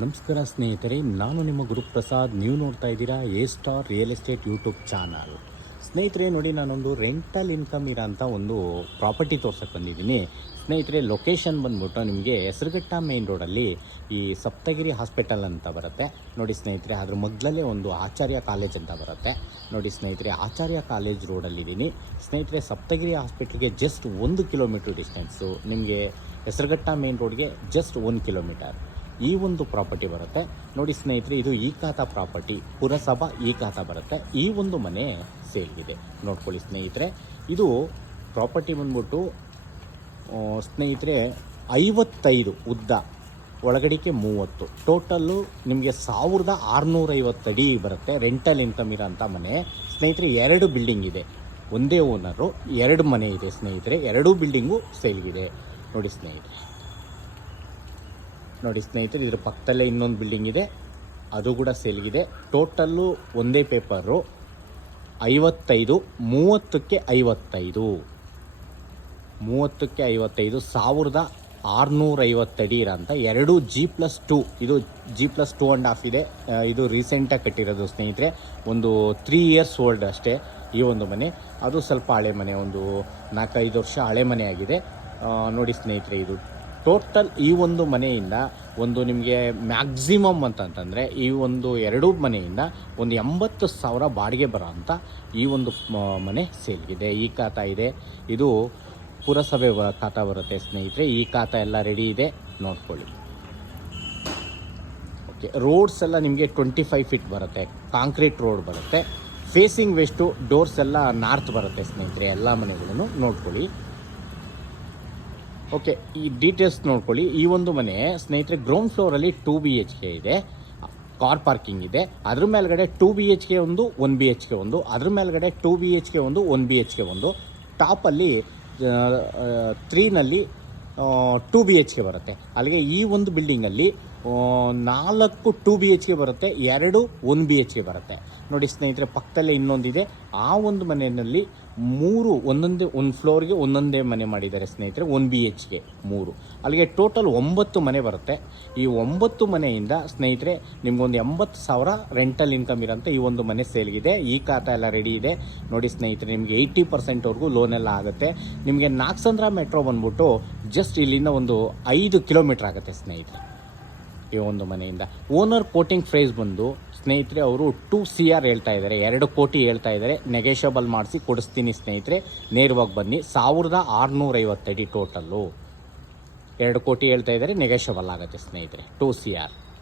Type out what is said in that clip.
ನಮಸ್ಕಾರ ಸ್ನೇಹಿತರೆ, ನಾನು ನಿಮ್ಮ ಗುರುಪ್ರಸಾದ್. ನೀವು ನೋಡ್ತಾ ಇದ್ದೀರಾ A star real estate YouTube channel. ಸ್ನೇಹಿತರೆ ನೋಡಿ, ನಾನೊಂದು ರೆಂಟಲ್ ಇನ್ಕಮ್ ಇರೋಂಥ ಒಂದು ಪ್ರಾಪರ್ಟಿ ತೋರ್ಸಕ್ಕೆ ಬಂದಿದ್ದೀನಿ. ಸ್ನೇಹಿತರೆ, ಲೊಕೇಶನ್ ಬಂದ್ಬಿಟ್ಟು ನಿಮಗೆ ಹೆಸರುಘಟ್ಟ ಮೇನ್ ರೋಡಲ್ಲಿ ಈ ಸಪ್ತಗಿರಿ ಹಾಸ್ಪಿಟಲ್ ಅಂತ ಬರುತ್ತೆ ನೋಡಿ ಸ್ನೇಹಿತರೆ. ಅದ್ರ ಮಗ್ಲಲ್ಲೇ ಒಂದು ಆಚಾರ್ಯ ಕಾಲೇಜ್ ಅಂತ ಬರುತ್ತೆ ನೋಡಿ ಸ್ನೇಹಿತರೆ. ಆಚಾರ್ಯ ಕಾಲೇಜ್ ರೋಡಲ್ಲಿದ್ದೀನಿ ಸ್ನೇಹಿತರೆ. ಸಪ್ತಗಿರಿ ಹಾಸ್ಪಿಟಲ್ಗೆ ಜಸ್ಟ್ 1 ಕಿಲೋಮೀಟ್ರ್ ಡಿಸ್ಟೆನ್ಸು, ನಿಮಗೆ ಹೆಸರುಘಟ್ಟ ಮೇನ್ ರೋಡ್ಗೆ ಜಸ್ಟ್ 1 ಕಿಲೋಮೀಟರ್ ಈ ಒಂದು ಪ್ರಾಪರ್ಟಿ ಬರುತ್ತೆ ನೋಡಿ ಸ್ನೇಹಿತರೆ. ಇದು ಈ ಖಾತಾ ಪ್ರಾಪರ್ಟಿ, ಪುರಸಭಾ ಈ ಖಾತಾ ಬರುತ್ತೆ. ಈ ಒಂದು ಮನೆ ಸೇಲ್ಗಿದೆ ನೋಡ್ಕೊಳ್ಳಿ ಸ್ನೇಹಿತರೆ. ಇದು ಪ್ರಾಪರ್ಟಿ ಬಂದ್ಬಿಟ್ಟು ಸ್ನೇಹಿತರೆ 55 ಉದ್ದ, ಒಳಗಡಿಕೆ 30, ಟೋಟಲ್ಲು ನಿಮಗೆ 1650 ಅಡಿ ಬರುತ್ತೆ. ರೆಂಟಲ್ ಇನ್ಕಮ್ ಇರೋಂಥ ಮನೆ ಸ್ನೇಹಿತರೆ. 2 ಬಿಲ್ಡಿಂಗ್ ಇದೆ, ಒಂದೇ ಓನರು, 2 ಮನೆ ಇದೆ ಸ್ನೇಹಿತರೆ. 2 ಬಿಲ್ಡಿಂಗು ಸೇಲ್ಗಿದೆ ನೋಡಿ ಸ್ನೇಹಿತರೆ. ನೋಡಿ ಸ್ನೇಹಿತರೆ, ಇದ್ರ ಪಕ್ಕದಲ್ಲೇ ಇನ್ನೊಂದು ಬಿಲ್ಡಿಂಗ್ ಇದೆ, ಅದು ಕೂಡ ಸೇಲ್ಗಿದೆ. ಟೋಟಲ್ಲು ಒಂದೇ ಪೇಪರು 55, 30ಕ್ಕೆ 55, 30ಕ್ಕೆ 55, 1650 ಅಡಿ ಇರೋಂಥ 2 G+2. ಇದು G+2.5 ಇದೆ. ಇದು ರೀಸೆಂಟಾಗಿ ಕಟ್ಟಿರೋದು ಸ್ನೇಹಿತರೆ, ಒಂದು 3 ಇಯರ್ಸ್ ಓಲ್ಡ್ ಅಷ್ಟೇ ಈ ಒಂದು ಮನೆ. ಅದು ಸ್ವಲ್ಪ ಹಳೆ ಮನೆ, ಒಂದು 4-5 ವರ್ಷ ಹಳೆ ಮನೆ ಆಗಿದೆ ನೋಡಿ ಸ್ನೇಹಿತರೆ. ಇದು ಟೋಟಲ್ ಈ ಒಂದು ಮನೆಯಿಂದ ಒಂದು ನಿಮಗೆ ಮ್ಯಾಕ್ಸಿಮಮ್ ಅಂತಂತಂದರೆ ಈ ಒಂದು 2 ಮನೆಯಿಂದ ಒಂದು 80,000 ಬಾಡಿಗೆ ಬರೋ ಅಂಥ ಈ ಒಂದು ಮನೆ ಸೇಲ್ಗಿದೆ. ಈ ಖಾತಾ ಇದೆ, ಇದು ಪುರಸಭೆ ಖಾತಾ ಬರುತ್ತೆ ಸ್ನೇಹಿತರೆ. ಈ ಖಾತಾ ಎಲ್ಲ ರೆಡಿ ಇದೆ ನೋಡ್ಕೊಳ್ಳಿ. ಓಕೆ, ರೋಡ್ಸ್ ಎಲ್ಲ ನಿಮಗೆ 25 ಫೀಟ್ ಬರುತ್ತೆ, ಕಾಂಕ್ರೀಟ್ ರೋಡ್ ಬರುತ್ತೆ. ಫೇಸಿಂಗ್ ವೆಸ್ಟು, ಡೋರ್ಸ್ ಎಲ್ಲ ನಾರ್ತ್ ಬರುತ್ತೆ ಸ್ನೇಹಿತರೆ. ಎಲ್ಲ ಮನೆಗಳನ್ನು ನೋಡ್ಕೊಳ್ಳಿ. ಓಕೆ, ಈ ಡೀಟೇಲ್ಸ್ ನೋಡ್ಕೊಳ್ಳಿ. ಈ ಒಂದು ಮನೆ ಸ್ನೇಹಿತರೆ ಗ್ರೌಂಡ್ ಫ್ಲೋರಲ್ಲಿ 2 BHK ಇದೆ, ಕಾರ್ ಪಾರ್ಕಿಂಗ್ ಇದೆ. ಅದ್ರ ಮೇಲ್ಗಡೆ 2 BHK ಒಂದು, 1 BHK ಒಂದು, ಅದ್ರ ಮೇಲ್ಗಡೆ 2 BHK ಒಂದು, 1 BHK ಒಂದು, ಟಾಪಲ್ಲಿ 3ನಲ್ಲಿ 2 BHK ಬರುತ್ತೆ. ಅಲ್ಲಿಗೆ ಈ ಒಂದು ಬಿಲ್ಡಿಂಗಲ್ಲಿ 4 2 BHK ಬರುತ್ತೆ, 2 1 BHK ಬರುತ್ತೆ ನೋಡಿ ಸ್ನೇಹಿತರೆ. ಪಕ್ಕದಲ್ಲೇ ಇನ್ನೊಂದಿದೆ. ಆ ಒಂದು ಮನೆಯಲ್ಲಿ 3 ಒಂದು ಫ್ಲೋರ್ಗೆ ಒಂದೊಂದೇ ಮನೆ ಮಾಡಿದ್ದಾರೆ ಸ್ನೇಹಿತರೆ. 1 BHK 3, ಅಲ್ಲಿಗೆ ಟೋಟಲ್ 9 ಮನೆ ಬರುತ್ತೆ. ಈ 9 ಮನೆಯಿಂದ ಸ್ನೇಹಿತರೆ ನಿಮ್ಗೊಂದು 80,000 ರೆಂಟಲ್ ಇನ್ಕಮ್ ಇರೋಂಥ ಈ ಒಂದು ಮನೆ ಸೇಲ್ಗಿದೆ. ಈ ಖಾತಾ ಎಲ್ಲ ರೆಡಿ ಇದೆ ನೋಡಿ ಸ್ನೇಹಿತರೆ. ನಿಮಗೆ 80%ವರೆಗೂ ಲೋನ್ ಎಲ್ಲ ಆಗುತ್ತೆ. ನಿಮಗೆ ನಾಗಸಂದ್ರ ಮೆಟ್ರೋ ಬಂದ್ಬಿಟ್ಟು ಜಸ್ಟ್ ಇಲ್ಲಿಂದ ಒಂದು 5 ಕಿಲೋಮೀಟ್ರ್ ಆಗುತ್ತೆ ಸ್ನೇಹಿತರೆ ಈ ಒಂದು ಮನೆಯಿಂದ. ಓನರ್ ಕೋಟಿಂಗ್ ಪ್ರೈಸ್ ಬಂದು ಸ್ನೇಹಿತರೆ ಅವರು 2 CR ಹೇಳ್ತಾ ಇದ್ದಾರೆ, 2 ಕೋಟಿ ಹೇಳ್ತಾ ಇದ್ದಾರೆ. ನೆಗೆಷಬಲ್ ಮಾಡಿಸಿ ಕೊಡಿಸ್ತೀನಿ ಸ್ನೇಹಿತರೆ, ನೇರವಾಗಿ ಬನ್ನಿ. 1650 ಅಡಿ ಟೋಟಲ್ಲು, 2 ಕೋಟಿ ಹೇಳ್ತಾ ಇದ್ದಾರೆ, ನೆಗೆಷಬಲ್ ಆಗುತ್ತೆ ಸ್ನೇಹಿತರೆ. 2 CR.